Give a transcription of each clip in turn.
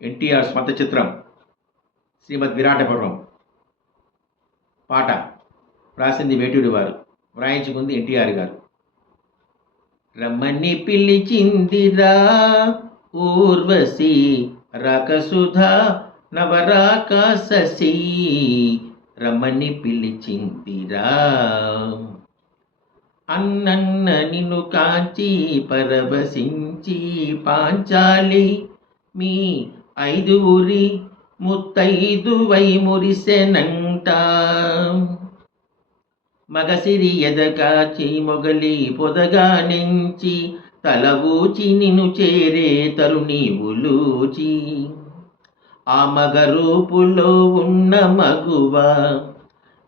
ఎన్టీఆర్ స్వంత చిత్రం శ్రీమద్ విరాటపురం. పాట రాసింది వేటూరి వారు, వ్రాయించుకుంది ఎన్టీఆర్ గారు. రమ్మని పిలిచిందిరా ఊర్వశి రాకసుధా నవరాకాశి, రమ్మని పిలిచిందిరా. అన్నన్న నిన్ను కాంచి పరవశించి పాంచాలి, మీ ఐదుగురి ముత్తైదువై మురిసెనంట. మగసిరి ఎదకాచి మొగలి పొదగా నెంచి తల ఊచి నిన్ను చేరే తరుణి ఉలూచి. ఆ మగ రూపులో ఉన్న మగువ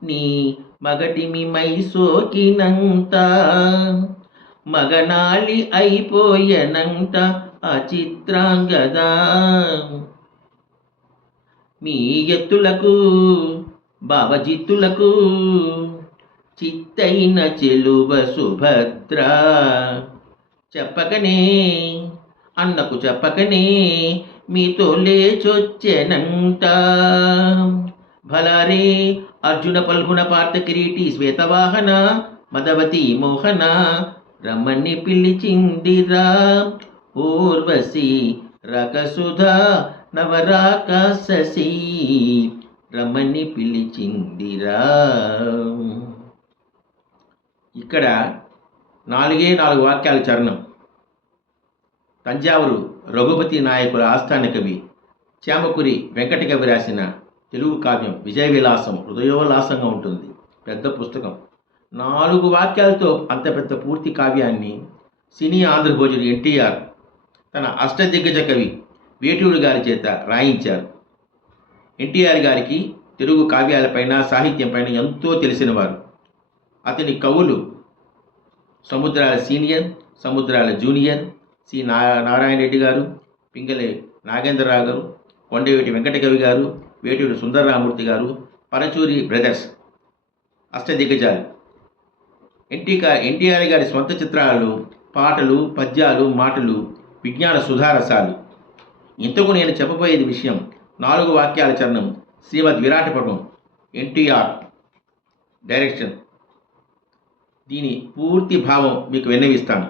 నీ మగటిమి మై సోకినంత, మగనాళి అయిపోయనంట ఆ చిత్రాంగదా. మీ ఎత్తులకు భావజిత్తులకు చిత్తైన చెలువ సుభద్ర. చెప్పకనే అన్నకు చెప్పకనే మీతో లేచొచ్చెనంట. భలారే అర్జున పల్గుణ పార్థ కిరీటి శ్వేతవాహన మదవతి మోహన, రమ్మని పిలిచిందిరా ఊర్వశి రకసుధా నవరాకాశి, రమ్మని పిలిచిందిరా. ఇక్కడ 4 వాక్యాల చరణం. తంజావూరు రఘుపతి నాయకుల ఆస్థాన కవి చామకురి వెంకట కవి రాసిన తెలుగు కావ్యం విజయ విలాసం హృదయోల్లాసంగా ఉంటుంది. పెద్ద పుస్తకం. 4 వాక్యాలతో అంత పెద్ద పూర్తి కావ్యాన్ని సినీ ఆంధ్రభోజుడు ఎన్టీఆర్ తన అష్టదిగ్గజ కవి వేటూరి గారి చేత రాయించారు. ఎన్టీఆర్ గారికి తెలుగు కావ్యాలపైన సాహిత్యంపైన ఎంతో తెలిసినవారు. అతని కవులు సముద్రాల సీనియర్, సముద్రాల జూనియర్, సి నారాయణ రెడ్డి గారు, పింగళి నాగేంద్రరావు గారు, కొండవేటి వెంకటకవి గారు, వేటూరి సుందరరామూర్తి గారు, పరచూరి బ్రదర్స్ అష్టదిగ్గజాలు. ఎన్టీఆర్ గారి స్వంత చిత్రాలు, పాటలు, పద్యాలు, మాటలు విజ్ఞాన సుధారసాలు. ఇంతకు నేను చెప్పబోయేది విషయం 4 వాక్యాల చరణం శ్రీమద్ విరాటపురం, ఎన్టీఆర్ డైరెక్షన్. దీని పూర్తి భావం మీకు విన్నవిస్తాను,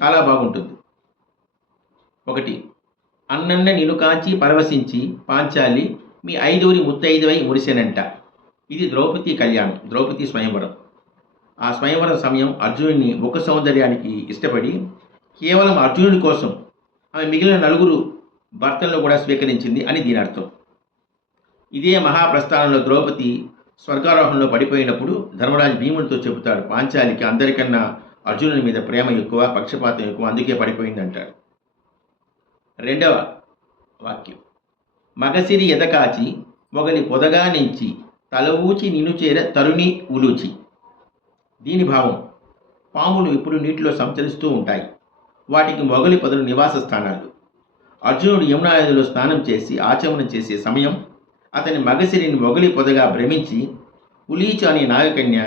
చాలా బాగుంటుంది. 1. అన్నన్న నిన్ను కాంచి పరవశించి పాంచాలి, మీ ఐదుగురి ముత్తైదువై మురిసెనంట. ఇది ద్రౌపది కళ్యాణం, ద్రౌపది స్వయంవరం. ఆ స్వయంవరం సమయం అర్జునుడిని ముఖ సౌందర్యానికి ఇష్టపడి కేవలం అర్జునుడి కోసం ఆమె మిగిలిన 4 భర్తలను కూడా స్వీకరించింది అని దీని అర్థం. ఇదే మహాప్రస్థానంలో ద్రౌపది స్వర్గారోహణలో పడిపోయినప్పుడు ధర్మరాజు భీముడితో చెబుతాడు, పాంచాలికి అందరికన్నా అర్జునుడి మీద ప్రేమ ఎక్కువ, పక్షపాతం ఎక్కువ, అందుకే పడిపోయింది అంటాడు. 2వ వాక్యం. మగసిరి ఎదకాచి మొగలి పొదగా నుంచి తల ఊచి నిన్ను చేర తరుణి ఉలూచి. దీని భావం, పాములు ఇప్పుడు నీటిలో సంచరిస్తూ ఉంటాయి. వాటికి మొగలి పొదలు నివాస స్థానాలు. అర్జునుడు యమునా నదిలో స్నానం చేసి ఆచమనం చేసే సమయం అతని మగసిరిని మొగలి పొదగా భ్రమించి ఉలీచు అనే నాగకన్య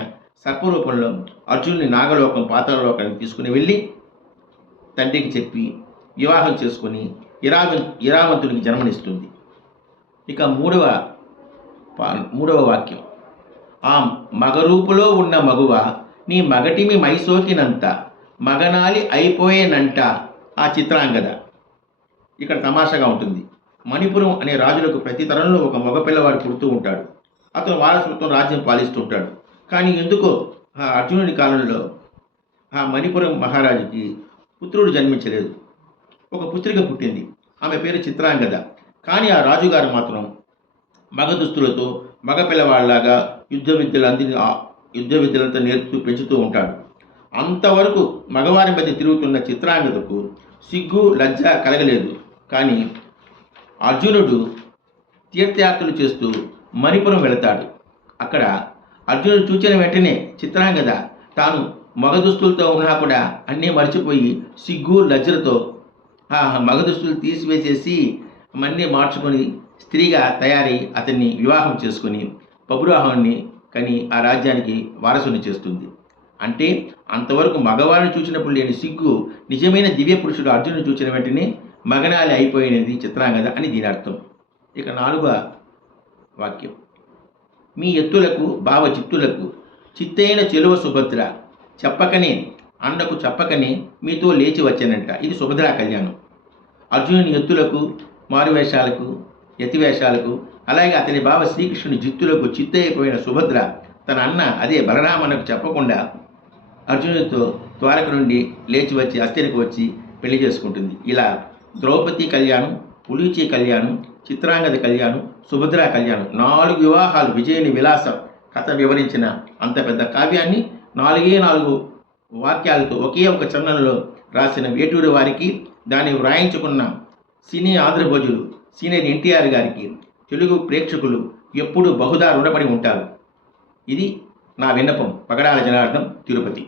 సర్పరూపంలో అర్జునుని నాగలోకం పాతాళలోకానికి తీసుకుని వెళ్ళి తండ్రికి చెప్పి వివాహం చేసుకుని ఇరావంతునికి జన్మనిస్తుంది. ఇక 3వ వాక్యం. ఆ మగరూపులో ఉన్న మగువ నీ మగటిమి మైసోకినంత, మగనాలి అయిపోయేనంట ఆ చిత్రాంగద. ఇక్కడ తమాషాగా ఉంటుంది. మణిపురం అనే రాజులకు ప్రతి తరంలో ఒక మగపిల్లవాడు పుడుతూ ఉంటాడు. అతను వారసత్వం రాజ్యం పాలిస్తుంటాడు. కానీ ఎందుకో ఆ అర్జునుడి కాలంలో ఆ మణిపురం మహారాజుకి పుత్రుడు జన్మించలేదు. ఒక పుత్రిక పుట్టింది, ఆమె పేరు చిత్రాంగద. కానీ ఆ రాజుగారు మాత్రం మగ దుస్తులతో మగపిల్లవాళ్ళలాగా యుద్ధ విద్యలతో నేర్పుతూ పెంచుతూ ఉంటాడు. అంతవరకు మగవారి మధ్య తిరుగుతున్న చిత్రాంగదకు సిగ్గు లజ్జ కలగలేదు. కానీ అర్జునుడు తీర్థయాత్రలు చేస్తూ మణిపురం వెళతాడు. అక్కడ అర్జునుడు చూచిన వెంటనే చిత్రాంగద తాను మగ దుస్తులతో ఉన్నా కూడా అన్నీ మర్చిపోయి సిగ్గు లజ్జలతో ఆ మగ దుస్తులు తీసివేసేసి మన్నీ మార్చుకొని స్త్రీగా తయారై అతన్ని వివాహం చేసుకుని పబురాహాన్ని కని ఆ రాజ్యానికి వారసుని చేస్తుంది. అంటే అంతవరకు మగవారిని చూసినప్పుడు లేని సిగ్గు నిజమైన దివ్య పురుషుడు అర్జునుడు చూసిన వెంటనే మగనాలి అయిపోయినది చిత్రాంగద అని దీని అర్థం. ఇక 4వ వాక్యం. మీ ఎత్తులకు భావ చిత్తులకు చిత్తైన చెలువ సుభద్ర చెప్పకనే అన్నకు చెప్పకనే మీతో లేచి వచ్చానంట. ఇది సుభద్రా కళ్యాణం. అర్జునుని ఎత్తులకు మారువేషాలకు యతివేషాలకు అలాగే అతని బావ శ్రీకృష్ణుని జిత్తులకు చిత్తైపోయిన సుభద్ర తన అన్న అదే బలరామన్నకు చెప్పకుండా అర్జునుడితో ద్వారక నుండి లేచి వచ్చి అస్థిరికి వచ్చి పెళ్లి చేసుకుంటుంది. ఇలా ద్రౌపది కళ్యాణం, పులీచి కళ్యాణం, చిత్రాంగద కళ్యాణం, సుభద్రా కళ్యాణం 4 వివాహాలు విజయుని విలాస కథ వివరించిన అంత పెద్ద కావ్యాన్ని 4 వాక్యాలతో ఒకే ఒక చరణంలో రాసిన వేటూరి వారికి, దాన్ని వ్రాయించుకున్న సినీ ఆంధ్రభోజులు సీనియర్ ఎన్టీఆర్ గారికి తెలుగు ప్రేక్షకులు ఎప్పుడూ బహుదా రుణపడి ఉంటారు. ఇది నా విన్నపం. పగడాల జనార్దన్, తిరుపతి.